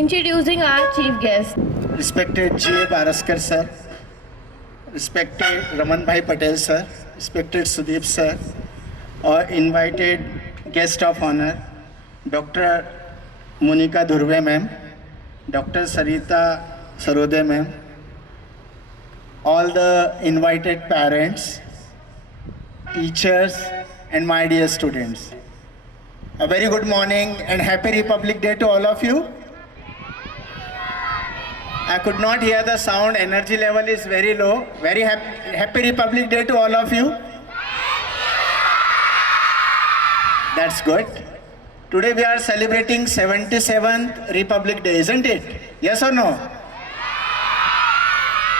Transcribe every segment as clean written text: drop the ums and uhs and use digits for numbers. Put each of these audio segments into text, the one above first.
Introducing our chief guest. Respected G.A. Baraskar sir, respected Raman Bhai Patel sir, respected Sudeep sir, or invited guest of honor, Dr. Monica Dhurve ma'am, Dr. Sarita Sarode ma'am, all the invited parents, teachers, and my dear students. A very good morning and happy Republic Day to all of you. I could not hear the sound, energy level is very low. Very happy Republic Day to all of you. That's good. Today we are celebrating 77th Republic Day, isn't it? Yes or no?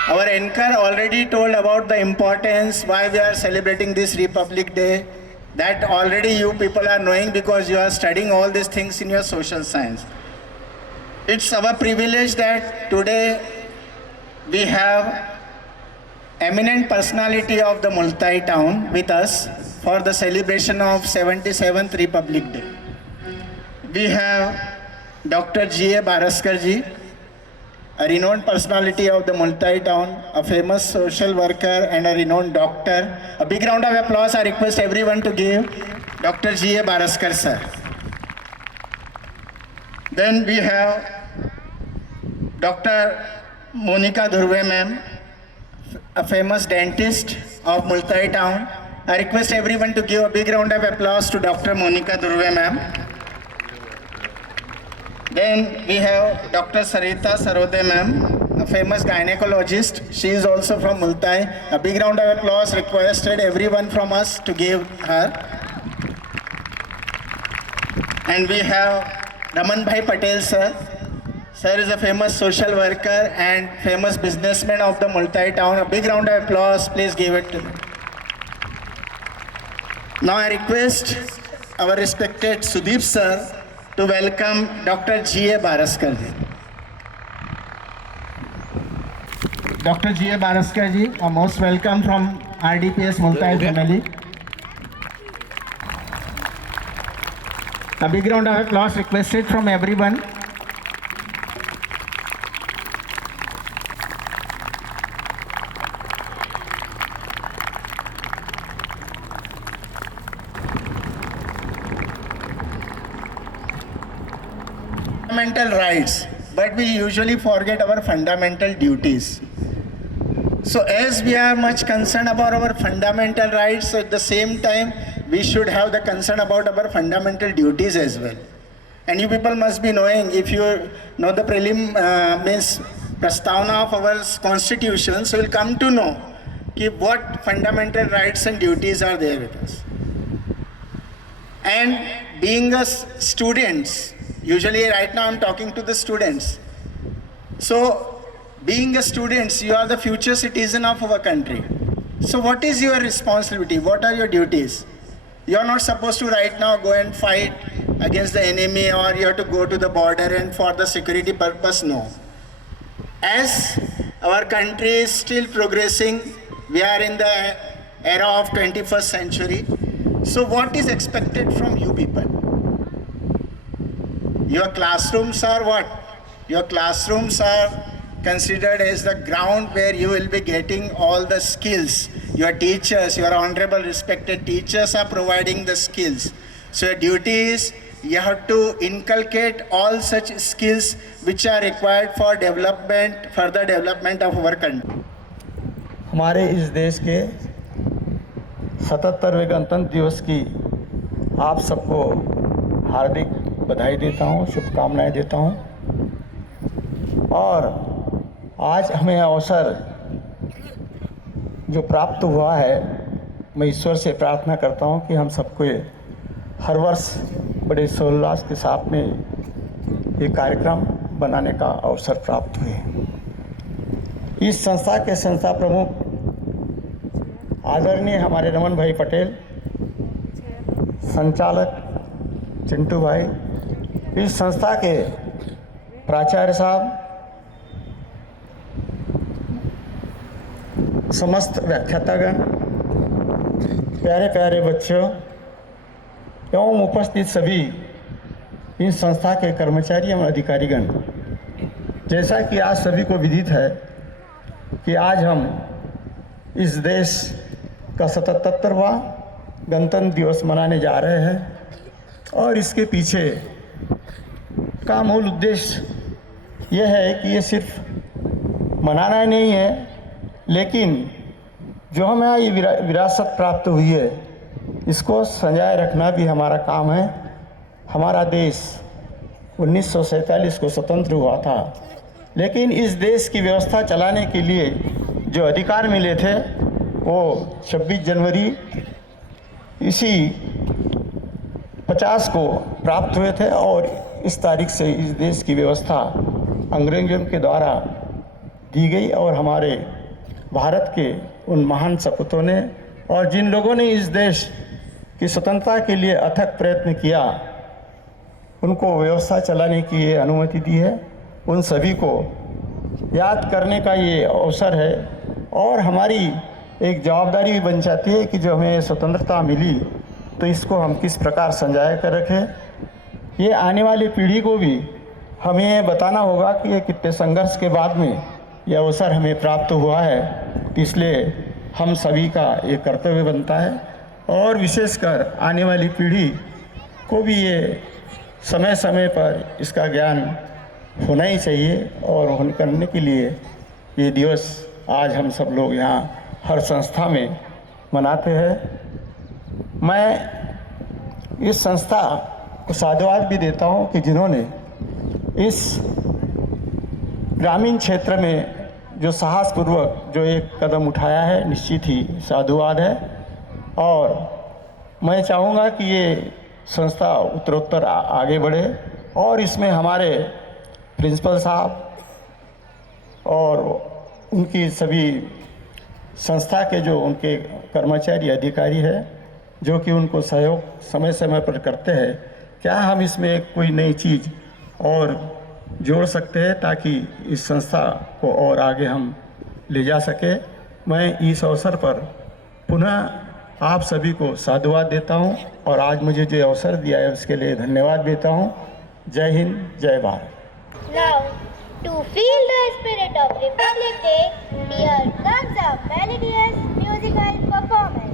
Our anchor already told about the importance why we are celebrating this Republic Day. That already you people are knowing because you are studying all these things in your social science. It's our privilege that today we have eminent personality of the Multai town with us for the celebration of 77th Republic Day. We have Dr. G.A. Baraskar ji, a renowned personality of the Multai town, a famous social worker and a renowned doctor. A big round of applause I request everyone to give Dr. G.A. Baraskar sir. Then we have Dr. Monica Dhurve ma'am, a famous dentist of Multai town. I request everyone to give a big round of applause to Dr. Monica Dhurve ma'am. Then we have Dr. Sarita Sarode ma'am, a famous gynecologist. She is also from Multai. A big round of applause requested everyone from us to give her. And we have Raman Bhai Patel sir. Sir is a famous social worker and famous businessman of the Multai town. A big round of applause, please give it to him. Now I request our respected Sudeep sir to welcome Dr. G.A. Baraskar ji. Dr. G.A. Baraskar ji, a most welcome from RDPS Multai family. A big round of applause requested from everyone. Fundamental rights, but we usually forget our fundamental duties. So as we are much concerned about our fundamental rights, at the same time we should have the concern about our fundamental duties as well. And you people must be knowing, if you know the means prastavna of our constitution, so you will come to know what fundamental rights and duties are there with us. And being a students, usually right now I'm talking to the students. So being a students, you are the future citizen of our country. So what is your responsibility? What are your duties? You are not supposed to right now go and fight against the enemy, or you have to go to the border and for the security purpose, no. As our country is still progressing, we are in the era of 21st century. So what is expected from you people? Your classrooms are what? Your classrooms are considered as the ground where you will be getting all the skills. Your teachers, your honorable respected teachers are providing the skills. So your duty is you have to inculcate all such skills which are required for development, further development of our country. हमारे इस देश के 77वें गणतंत्र दिवस की आप सबको हार्दिक बधाई देता हूँ, शुभकामनाएं देता हूँ। और आज हमें अवसर जो प्राप्त हुआ है, मैं ईश्वर से प्रार्थना करता हूँ कि हम सबको हर वर्ष बड़े सोल्लास के साथ में ये कार्यक्रम बनाने का अवसर प्राप्त हुए। इस संस्था के संस्था प्रमुख आदरणीय हमारे रमन भाई पटेल, संचालक चिंटू भाई, इस संस्था के प्राचार्य साहब, समस्त व्याख्यातागण, प्यारे प्यारे बच्चों एवं उपस्थित सभी इन संस्था के कर्मचारी एवं अधिकारीगण, जैसा कि आज सभी को विदित है कि आज हम इस देश का 77वां गणतंत्र दिवस मनाने जा रहे हैं और इसके पीछे का मूल उद्देश्य यह है कि ये सिर्फ मनाना नहीं है, लेकिन जो हमें ये विरासत प्राप्त हुई है इसको संजाए रखना भी हमारा काम है। हमारा देश 1947 को स्वतंत्र हुआ था, लेकिन इस देश की व्यवस्था चलाने के लिए जो अधिकार मिले थे वो 26 जनवरी इसी 50 को प्राप्त हुए थे और इस तारीख से इस देश की व्यवस्था अंग्रेजों के द्वारा दी गई और हमारे भारत के उन महान सपूतों ने और जिन लोगों ने इस देश की स्वतंत्रता के लिए अथक प्रयत्न किया उनको व्यवस्था चलाने की ये अनुमति दी है। उन सभी को याद करने का ये अवसर है और हमारी एक जवाबदारी भी बन जाती है कि जो हमें स्वतंत्रता मिली तो इसको हम किस प्रकार संजाए कर रखें। ये आने वाली पीढ़ी को भी हमें बताना होगा कि ये कितने संघर्ष के बाद में ये अवसर हमें प्राप्त हुआ है, इसलिए हम सभी का ये कर्तव्य बनता है और विशेषकर आने वाली पीढ़ी को भी ये समय समय पर इसका ज्ञान होना ही चाहिए और करने के लिए ये दिवस आज हम सब लोग यहाँ हर संस्था में मनाते हैं। मैं इस संस्था को साधुवाद भी देता हूँ कि जिन्होंने इस ग्रामीण क्षेत्र में जो साहसपूर्वक जो एक कदम उठाया है, निश्चित ही साधुवाद है और मैं चाहूँगा कि ये संस्था उत्तरोत्तर आगे बढ़े और इसमें हमारे प्रिंसिपल साहब और उनकी सभी संस्था के जो उनके कर्मचारी अधिकारी हैं जो कि उनको सहयोग समय समय पर करते हैं, क्या हम इसमें कोई नई चीज़ और जोड़ सकते हैं ताकि इस संस्था को और आगे हम ले जा सके। मैं इस अवसर पर पुनः आप सभी को साधुवाद देता हूं और आज मुझे जो अवसर दिया है उसके लिए धन्यवाद देता हूं। जय हिंद, जय Bharat. Now, to feel the spirit of Republic Day, here comes a melodious musical performance.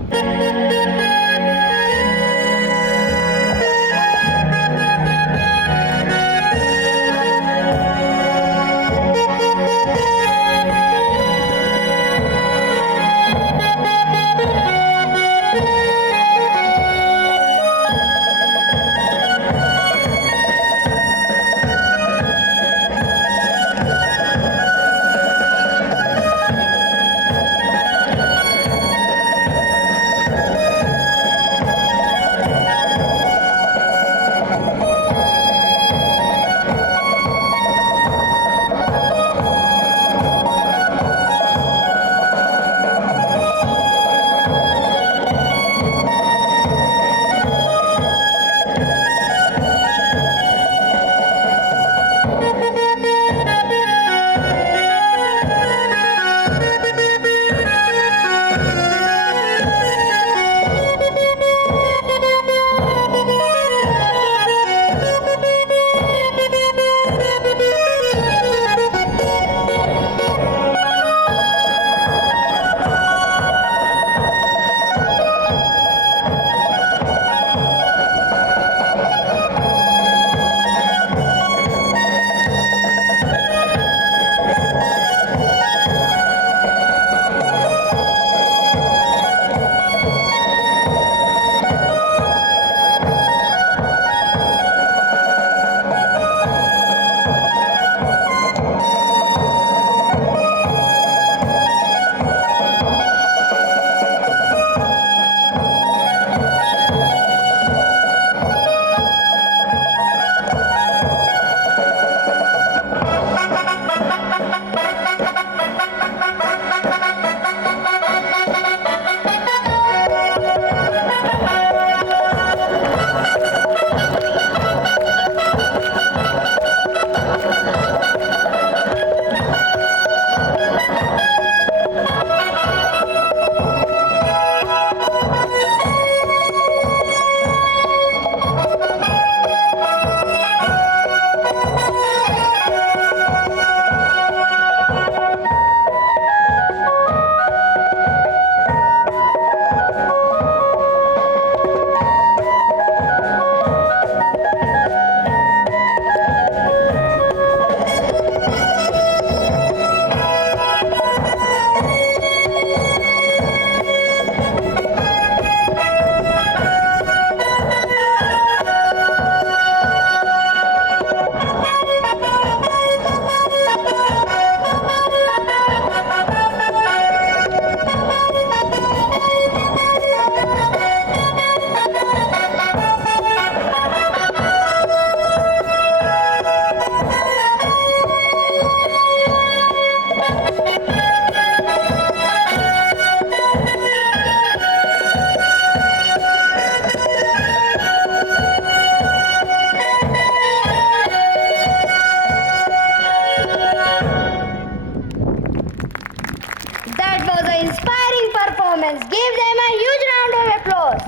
inspiring performance. Give them a huge round of applause.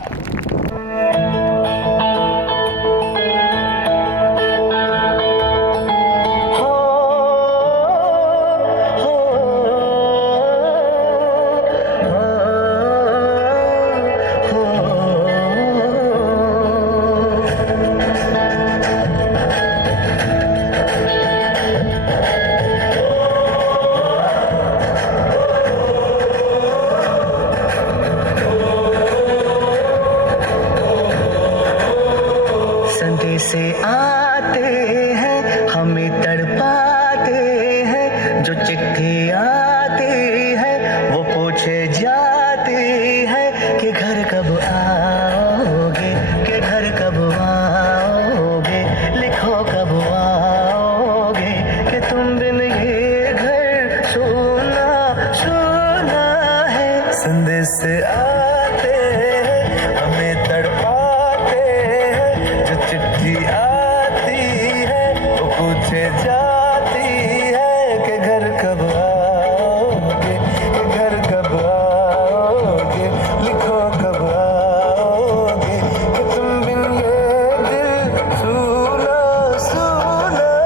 से आते हैं हमें तड़पाते हैं, जो चिट्ठी आती है वो पूछे जाती है कि घर कब आओगे, कि घर कब आओगे, लिखो कब आओगे, कि तुम बिन ये घर सोना सोना है। संदेश से आते हैं हमें तड़पाते हैं, जो चिट्ठी आती है वो पूछे जाती है कि घर कब आओगे, कि घर कब आओगे, लिखो कब आओगे, कि तुम बिन ये दिल सूना सूना है।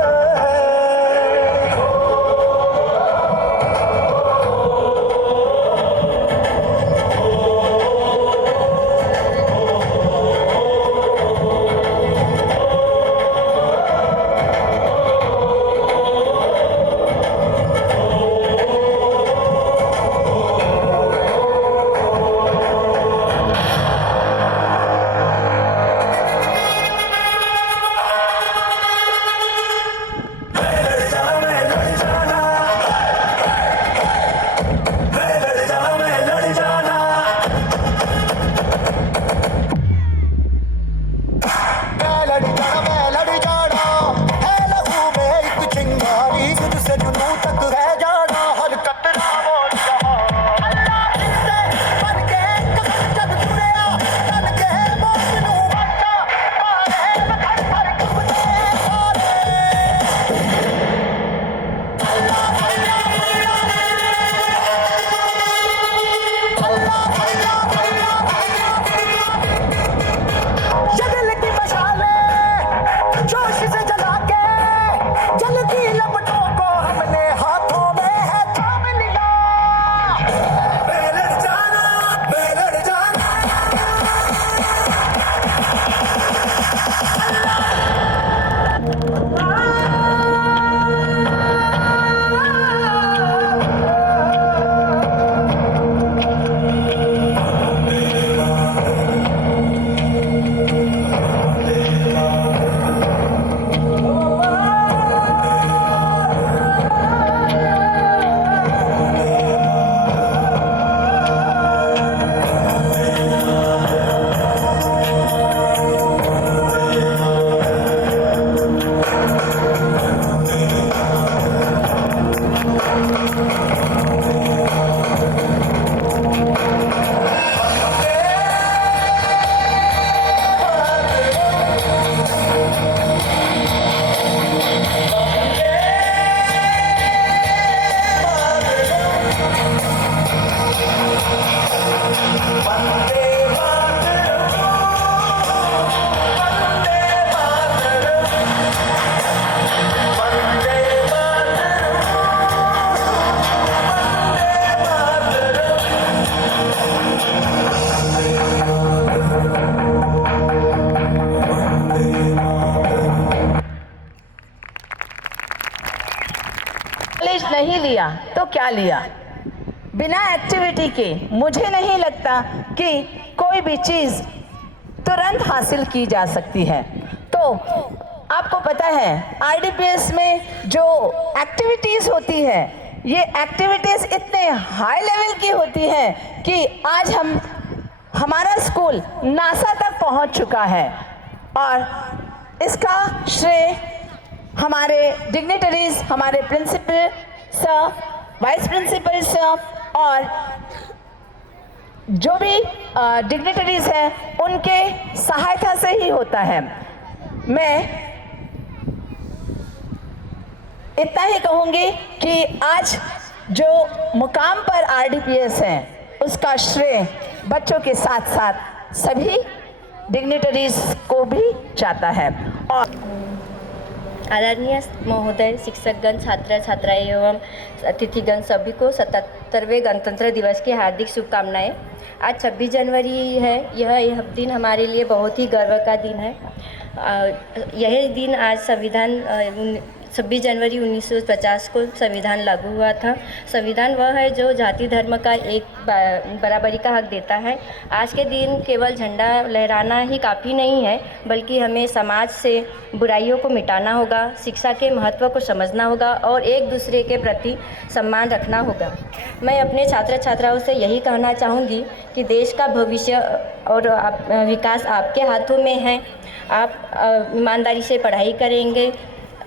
नॉलेज नहीं लिया तो क्या लिया? बिना एक्टिविटी के मुझे नहीं लगता कि कोई भी चीज़ तुरंत हासिल की जा सकती है। तो आपको पता है आईडीपीएस में जो एक्टिविटीज़ होती है, ये एक्टिविटीज़ इतने हाई लेवल की होती हैं कि आज हमारा स्कूल नासा तक पहुंच चुका है। और इसका श्रेय हमारे डिग्निटरीज, हमारे principal sir, vice principal sir और जो भी डिग्निटरीज हैं उनके सहायता से ही होता है। मैं इतना ही कहूँगी कि आज जो मुकाम पर आरडीपीएस हैं उसका श्रेय बच्चों के साथ साथ सभी डिग्निटरीज को भी जाता है। और आदरणीय महोदय, शिक्षकगण, छात्र छात्राएं एवं अतिथिगण सभी को 77वें गणतंत्र दिवस की हार्दिक शुभकामनाएं। आज 26 जनवरी है। यह दिन हमारे लिए बहुत ही गर्व का दिन है। यही दिन आज 26 जनवरी 1950 को संविधान लागू हुआ था। संविधान वह है जो जाति धर्म का एक बराबरी का हक देता है। आज के दिन केवल झंडा लहराना ही काफ़ी नहीं है, बल्कि हमें समाज से बुराइयों को मिटाना होगा, शिक्षा के महत्व को समझना होगा और एक दूसरे के प्रति सम्मान रखना होगा। मैं अपने छात्र छात्राओं से यही कहना चाहूँगी कि देश का भविष्य और विकास आपके हाथों में है। आप ईमानदारी से पढ़ाई करेंगे,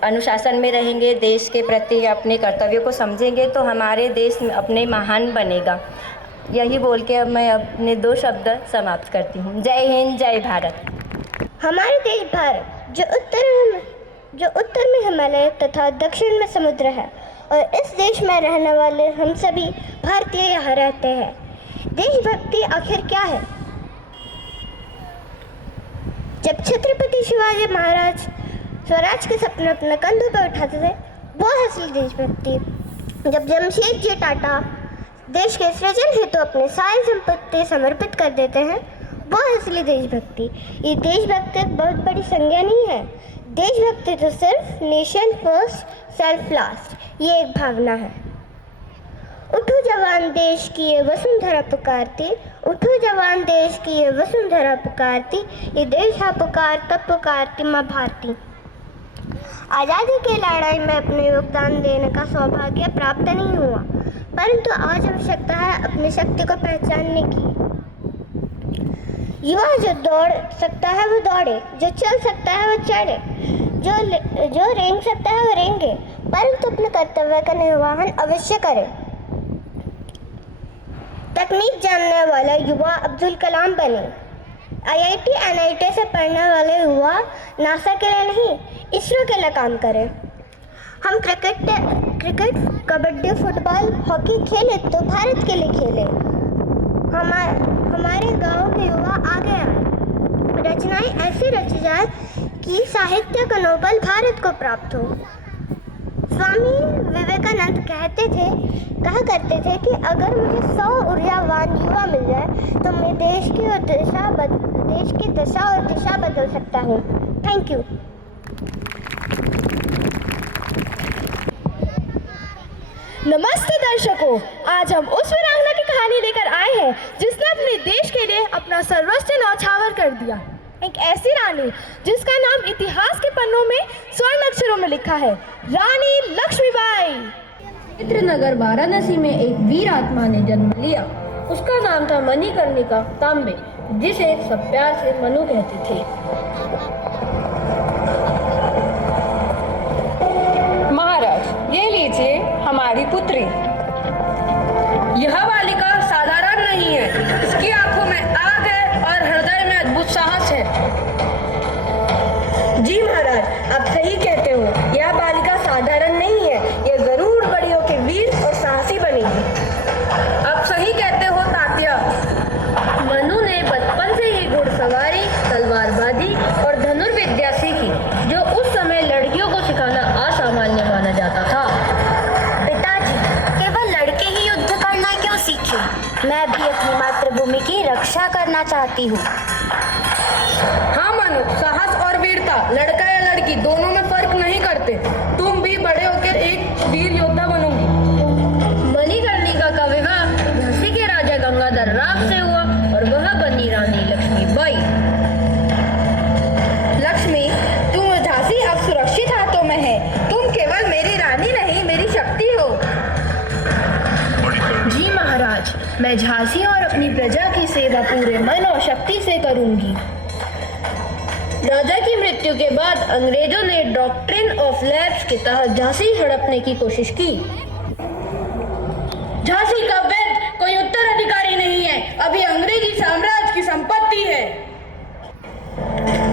अनुशासन में रहेंगे, देश के प्रति अपने कर्तव्यों को समझेंगे तो हमारे देश अपने महान बनेगा। यही बोल के अब मैं अपने 2 शब्द समाप्त करती हूँ। जय हिंद, जय भारत। हमारे देश भारत जो उत्तर में हिमालय तथा दक्षिण में समुद्र है और इस देश में रहने वाले हम सभी भारतीय यहाँ रहते हैं। देशभक्ति आखिर क्या है? जब छत्रपति शिवाजी महाराज स्वराज के सपने अपने कंधों पर उठाते थे, वो असली देशभक्ति। जब जमशेद जी टाटा देश के सृजन हेतु अपनी सारी संपत्ति समर्पित कर देते हैं, वो असली देशभक्ति। ये देशभक्ति बहुत बड़ी संज्ञा नहीं है। देशभक्ति तो सिर्फ नेशन फर्स्ट सेल्फ लास्ट, ये एक भावना है। उठो जवान देश की ये वसुंधरा पुकारती, उठो जवान देश की ये वसुंधरा पुकारती, ये देश हा पुकार तब पुकारती माँ भारती। आज़ादी की लड़ाई में अपने योगदान देने का सौभाग्य प्राप्त नहीं हुआ, परंतु आज आवश्यकता है अपनी शक्ति को पहचानने की। युवा जो दौड़ सकता है वो दौड़े, जो चल सकता है वो चढ़े, जो रेंग सकता है वो रेंगे, परंतु अपने कर्तव्य का निर्वहन अवश्य करे। तकनीक जानने वाला युवा अब्दुल कलाम बने। IIT NIT से पढ़ने वाले युवा नासा के लिए नहीं, इसरो के लिए काम करें। हम क्रिकेट, कबड्डी, फुटबॉल, हॉकी खेले तो भारत के लिए खेले। हमारे गांव के युवा आगे आए, रचनाएं ऐसी रची जाए कि साहित्य का नोबेल भारत को प्राप्त हो। स्वामी विवेकानंद कहा करते थे कि अगर मुझे 100 ऊर्जावान युवा मिल जाए तो मैं देश की दशा और दिशा बदल सकता हूँ। Thank you. नमस्ते दर्शकों, आज हम उस वीरांगना की कहानी लेकर आए हैं जिसने अपने देश के लिए अपना सर्वस्व न्यौछावर कर दिया। एक ऐसी रानी जिसका नाम इतिहास के पन्नों में स्वर्ण अक्षरों में लिखा है, रानी लक्ष्मीबाई। चित्रनगर वाराणसी में एक वीर आत्मा ने जन्म लिया। उसका नाम था मणिकर्णिका तांबे, जिसे सब प्यार से मनु कहते थे। महाराज, ये लीजिए हमारी पुत्री। यह बालिका साधारण नहीं है। इसकी आंखों में आग है और हृदय में अद्भुत साहस है। जी महाराज, आप सही कहते हो। यह बालिका साधारण नहीं है, यह जरूर बड़ी होकर वीर और साहसी बनेगी। आप सही कहते हो तात्या। मनु ने बचपन से ही घुड़सवारी, तलवारबाजी और धनुर्विद्या सीखी, जो उस समय लड़कियों को सिखाना असामान्य माना जाता था। पिताजी, केवल लड़के ही युद्ध करना क्यों सीखे? मैं भी अपनी मातृभूमि की रक्षा करना चाहती हूँ। हाँ मनु, साहस और वीरता लड़का या लड़की दोनों में फर्क नहीं करते। तुम भी बड़े होकर एक वीर योद्धा बनोगी। मणिकर्णिका का विवाह झांसी के राजा गंगाधर राव से हुआ और वह बनी रानी लक्ष्मीबाई। लक्ष्मी, तुम झांसी अब सुरक्षित हाथों में है। तुम केवल मेरी रानी नहीं, मेरी शक्ति हो। जी महाराज, मैं झांसी और अपनी प्रजा की सेवा पूरे मन और शक्ति से करूंगी। राजा की मृत्यु के बाद अंग्रेजों ने डॉक्ट्रिन ऑफ लैप्स के तहत झांसी हड़पने की कोशिश की। झांसी का वैद्य कोई उत्तराधिकारी नहीं है, अभी अंग्रेजी साम्राज्य की संपत्ति है।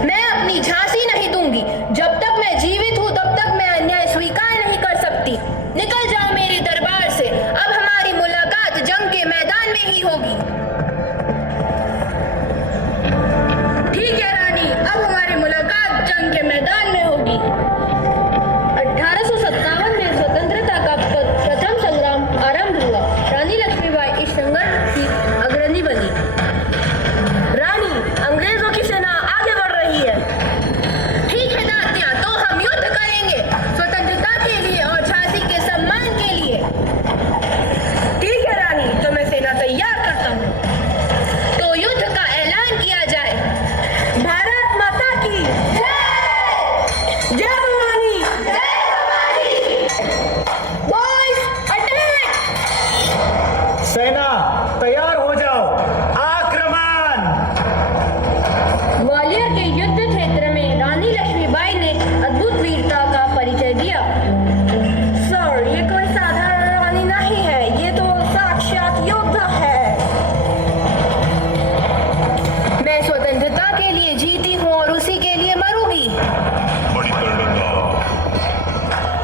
मैं अपनी झांसी नहीं दूंगी। जब तक मैं जीवित हूँ तब तक मैं अन्याय स्वीकार नहीं कर सकती। निकल जाओ मेरे दरबार से। अब होगी। ठीक है रानी, अब हमारी मुलाकात जंग के मैदान में होगी। 1857 में स्वतंत्रता का प्रथम संग्राम आरंभ हुआ। रानी लक्ष्मीबाई इस संघर्ष की अग्रणी बनी। रानी, अंग्रेजों की सेना आगे बढ़ रही है। ठीक है नात्या, तो हम युद्ध करेंगे स्वतंत्रता के लिए और झांसी के सम्मान के लिए। ठीक है रानी, तो मैं सेना तैयार करता हूँ। तो युद्ध का ऐलान किया जाए। भारत माता की जय। जय भवानी। Boys attack. सेना तैयार हो जाओ, आक्रमण। ग्वालियर के युद्ध क्षेत्र में रानी लक्ष्मीबाई ने अद्भुत वीरता का परिचय दिया। सर, ये कोई साधारण रानी नहीं है, ये तो साक्षात योद्धा है। मैं स्वतंत्रता के लिए जीती हूँ और उसी के लिए मरूंगी।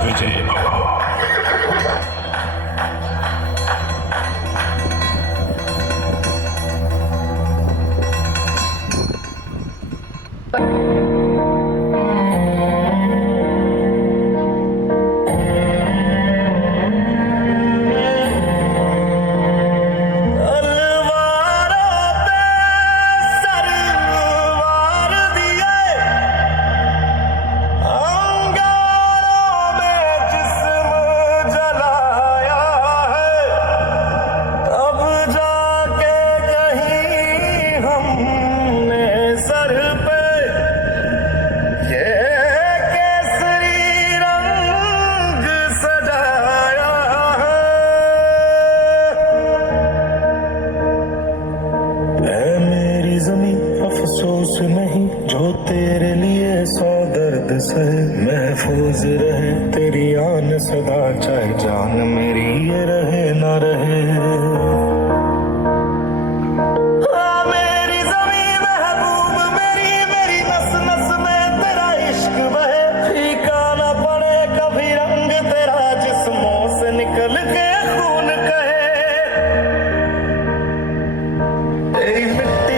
विजय भव। अफसोस नहीं जो तेरे लिए 100 दर्द सहे, महफूज रहे तेरी आन सदा, चाहे जान मेरी ये रहे ना रहे। मेरी ज़मीं महबूब मेरी, मेरी नस नस में तेरा इश्क बहे, फीका ना पड़े कभी रंग तेरा, जिस्मों से निकल के खून कहे। तेरी मिट्टी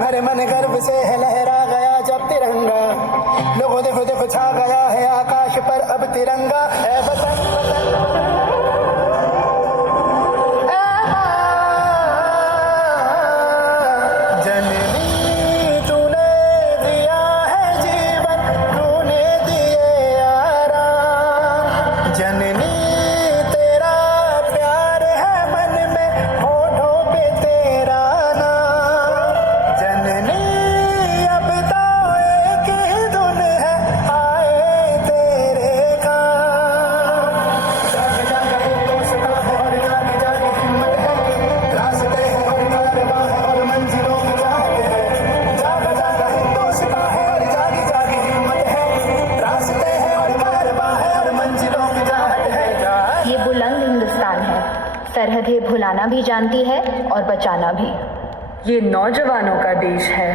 भरे मन गर्व से है लहरा गया जब तिरंगा। लोगों देखो देखो छा गया है आकाश पर अब तिरंगा। है वतन जननी तूने दिया है जीवन, तूने दिए आराम। जननी तेरा प्यार है मन में, होठों पे तेरा नाम। जननी अब तो एक ही धुन है, आए तेरे काम। जाग जाग हिंदुस्तां है और जाग जाग हिम्मत है, रास्ते हैं और कारवां है और मंजिलों की चाहत है। जाग जाग हिंदुस्तां है और जाग जाग हिम्मत है, रास्ते हैं और कारवां है और मंजिलों की चाहत है। ये बुलंद हिंदुस्तान है, सरहदें भुलाना भी जानती है और बचाना भी। ये नौजवानों का देश है,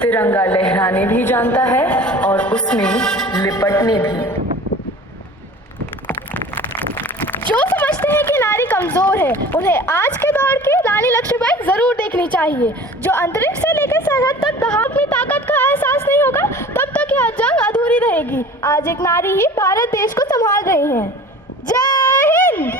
तिरंगा लहराने भी जानता है और उसमें लिपटने भी। जो समझते हैं कि नारी कमजोर है, उन्हें आज के दौर की रानी लक्ष्मीबाई जरूर देखनी चाहिए। जो अंतरिक्ष से लेकर सरहद तक अपनी ताकत का एहसास नहीं होगा, तब तक यह जंग अधूरी रहेगी। आज एक नारी ही भारत देश को संभाल रही है। जय Hind.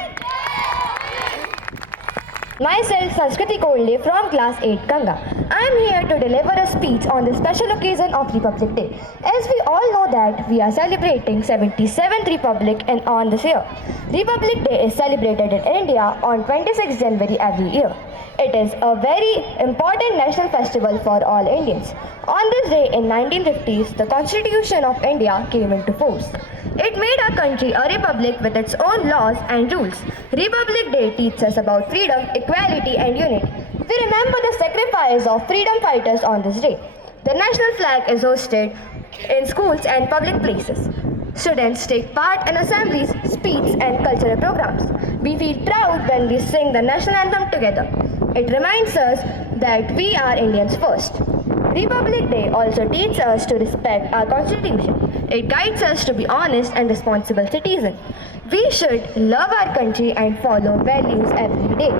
Myself, Sanskriti Kolde from class 8 Ganga. I am here to deliver a speech on the special occasion of Republic Day. As we all know that we are celebrating 77th Republic and on this year. Republic Day is celebrated in India on 26 January every year. It is a very important national festival for all Indians. On this day in 1950s, the Constitution of India came into force. It made our country a republic with its own laws and rules. Republic Day teaches us about freedom, equality and unity. We remember the sacrifice of freedom fighters on this day. The national flag is hosted in schools and public places. Students take part in assemblies, speeches and cultural programs. We feel proud when we sing the national anthem together. It reminds us that we are Indians first. Republic Day also teaches us to respect our constitution. It guides us to be honest and responsible citizens. We should love our country and follow values every day.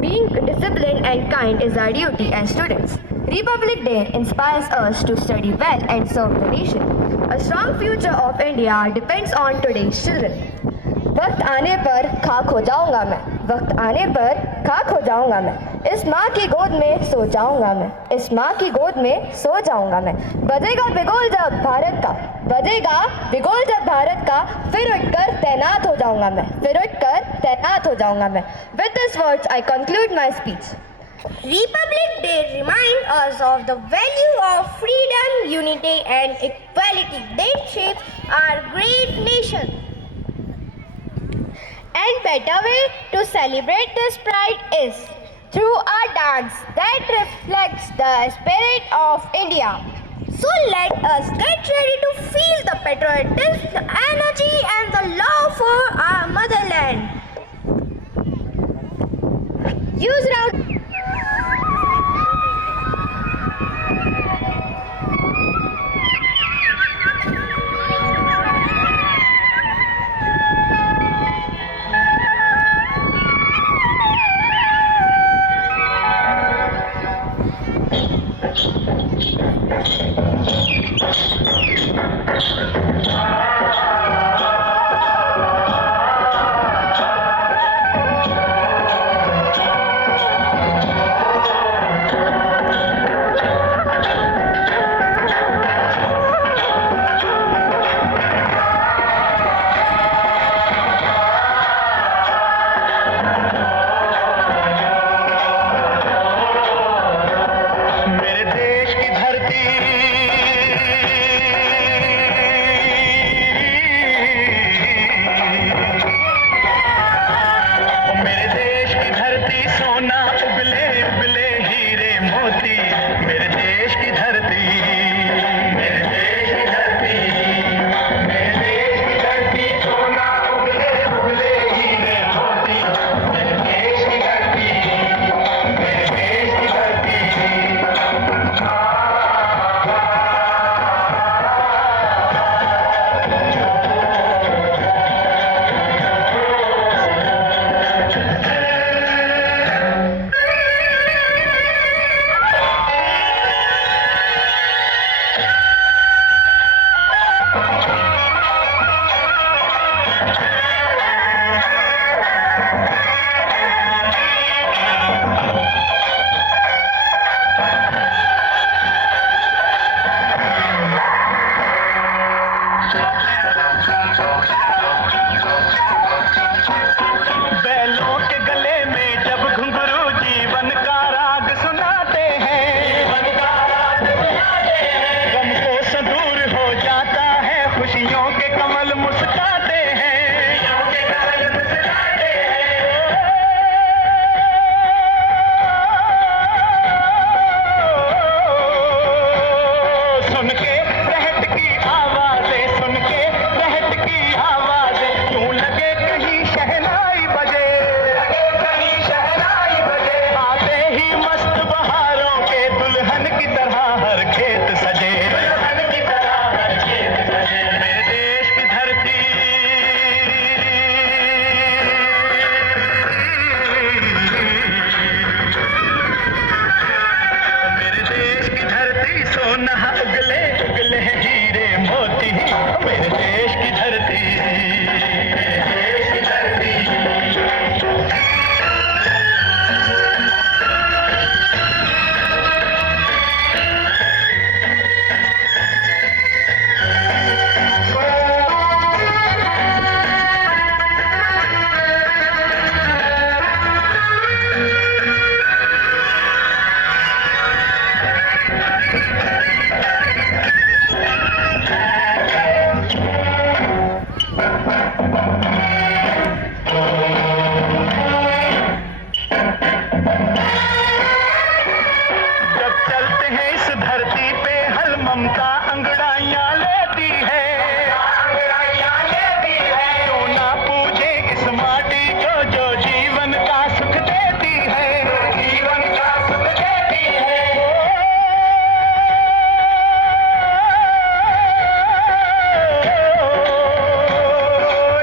Being disciplined and kind is our duty as students. Republic Day inspires us to study well and serve the nation. A strong future of India depends on today's children. वक्त आने पर खाक हो जाऊंगा मैं, वक्त आने पर खाक हो जाऊंगा मैं, इस माँ की गोद में सो जाऊंगा मैं, इस माँ की गोद में सो जाऊंगा मैं। बजेगा बिगुल जब भारत का, बजेगा बिगुल जब भारत का, फिर उठकर तैनात हो जाऊंगा मैं, फिर उठकर तैनात हो जाऊंगा मैं। With these words, I conclude my speech. Republic Day reminds us of the value of freedom, unity and equality that shapes our great nation. And better way to celebrate this pride is through our dance that reflects the spirit of India. So let us get ready to feel the patriotism, the energy and the love for our motherland. Use round. ममता अंगड़ाइयां लेती है, सोना पूजे इस माटी को जो जीवन का सुख देती है, जीवन का सुख देती है।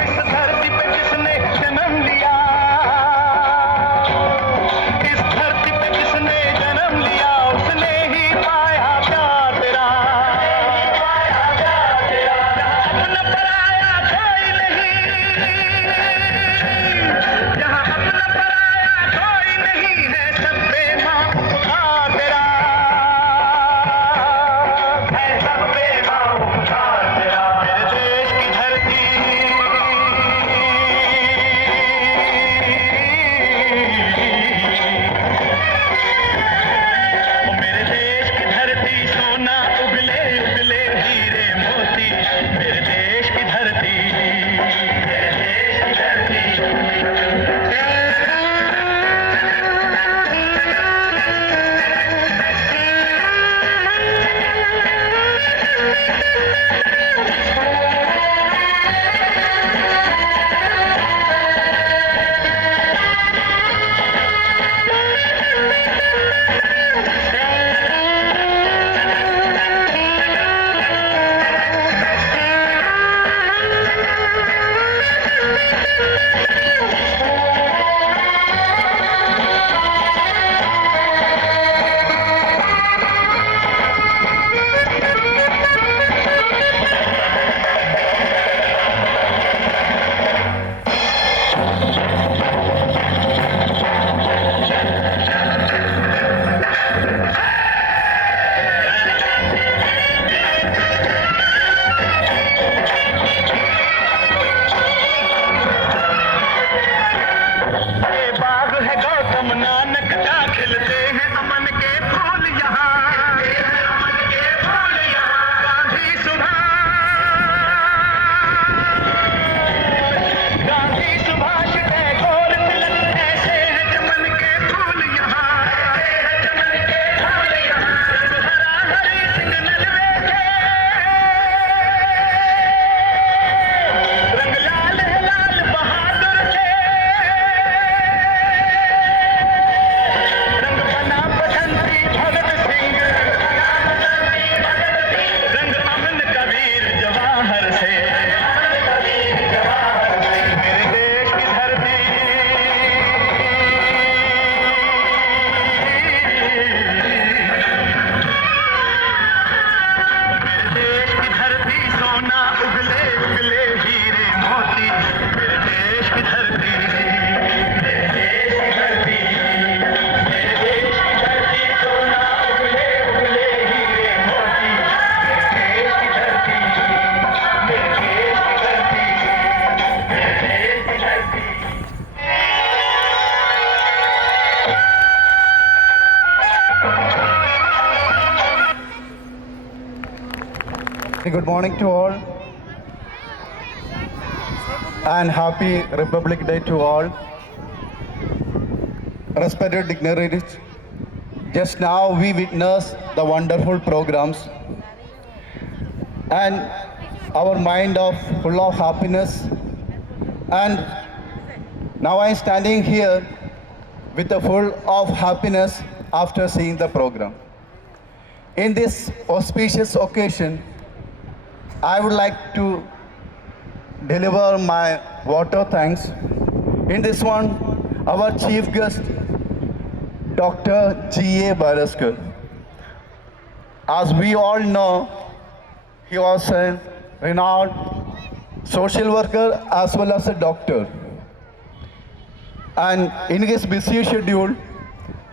इस धरती पे जिसने जन्म लिया, इस धरती पे जिसने जन्म लिया, उसने ही पाया प्यार तेरा, अपना पराया कोई नहीं, जहाँ अपना पराया कोई नहीं है, सब बेमां उपकार तेरा, है सब बेमां उपकार तेरा। मेरे देश की धरती, ओ मेरे देश की धरती, सोना उगले उगले हीरे मोती, मेरे देश की धरती, मेरे देश की धरती। ये बाग है गौतम नानक का, खिलते हैं अमन के फूल यहाँ, अमन के फूल यहाँ। गांधी सुभाष टैगोर तिलक, ऐसे हैं चमन के फूल यहाँ, चमन के फूल यहाँ। हरा हरी सिंह नलवे के रंग लाल है लाल बहादुर के, रंग बना बसंती भगत सिंह, रंग अमन कबीर जवाहर से, मेरे देश की धरती, मेरे देश की धरती, सोना उगले उगले हीरे मोती, मेरे देश की धरती, मेरे देश की धरती, मेरे देश की धरती, सोना उगले उगले हीरे मोती, मेरे देश की धरती, मेरे देश की धरती, मेरे देश की धरती। Good morning to all and happy Republic Day to all. Respected dignitaries, just now we witnessed the wonderful programs and our mind of full of happiness, and now I am standing here with a full of happiness after seeing the program. In this auspicious occasion, I would like to deliver my vote of thanks. In this one, our chief guest, Dr. G.A. Baraskar. As we all know, he was a renowned social worker as well as a doctor. And in his busy schedule,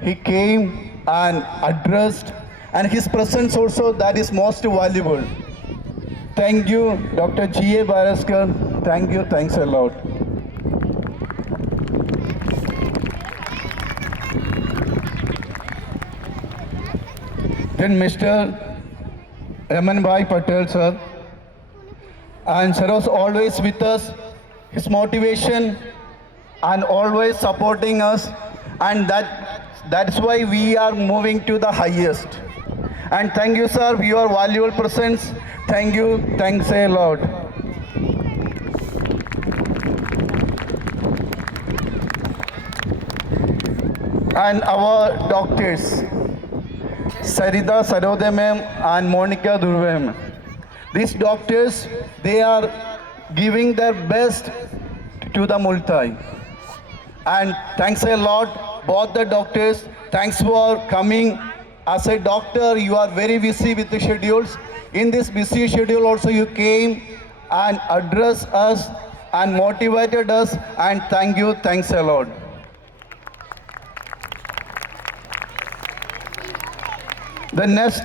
he came and addressed, and his presence also, that is most valuable. Thank you, Dr. G.A. Baraskar. Thank you, thanks a lot. Then Mr. Raman Bhai Patel, sir. And sir was always with us, his motivation and always supporting us, and that's why we are moving to the highest. And thank you, sir, for your valuable presence. Thank you. Thanks a lot. And our doctors, Sarita Sarode ma'am and Monica Durve ma'am. These doctors, they are giving their best to the Multai. And thanks a lot, both the doctors. Thanks for coming. As a doctor, you are very busy with the schedules. In this busy schedule also you came and addressed us and motivated us, and thank you, thanks a lot. The next,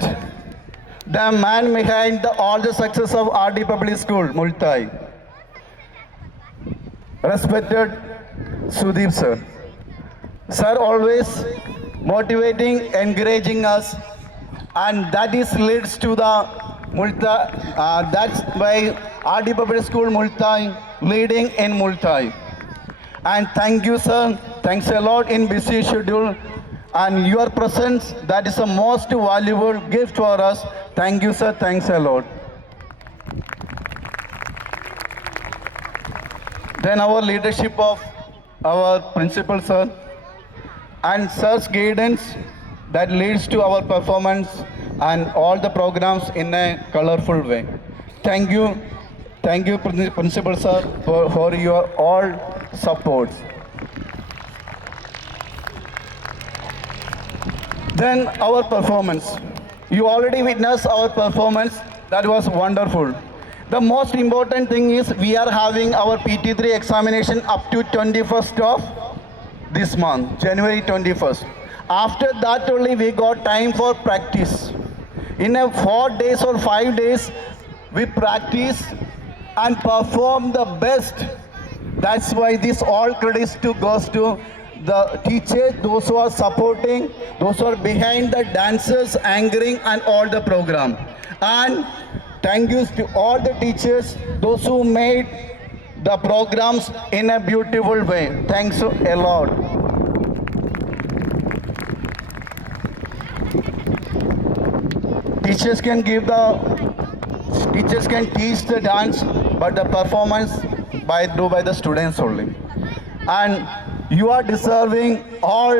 the man behind all the success of RD Public School, Multai. Respected Sudeep sir. Sir always motivating, encouraging us, and that is leads to the Multai. That's why RD Public School Multai leading in Multai. And thank you, sir. Thanks a lot in busy schedule. And your presence, that is the most valuable gift for us. Thank you, sir. Thanks a lot. Then our leadership of our principal, sir, and sir's guidance that leads to our performance and all the programs in a colorful way. Thank you, principal, sir, for your all supports. Then our performance. You already witnessed our performance. That was wonderful. The most important thing is we are having our PT3 examination up to 21st of this month, January 21st. After that only we got time for practice. In a 4 days or 5 days, we practice and perform the best. That's why this all credits goes to the teachers, those who are supporting, those who are behind the dancers, anchoring and all the program. And thank you to all the teachers, those who made the programs in a beautiful way. Thanks a lot. Teachers can teach the dance, but the performance by the students only. And you are deserving all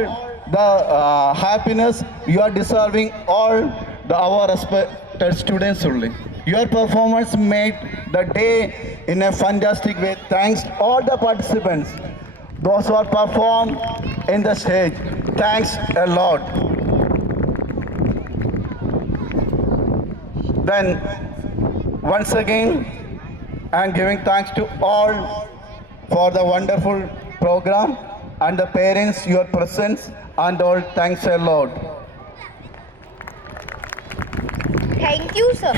the happiness. You are deserving all our respected students only. Your performance made the day in a fantastic way. Thanks to all the participants, those who are performed in the stage. Thanks a lot. Then, once again, I am giving thanks to all for the wonderful program and the parents, your presence and all. Thanks a lot. Thank you, sir.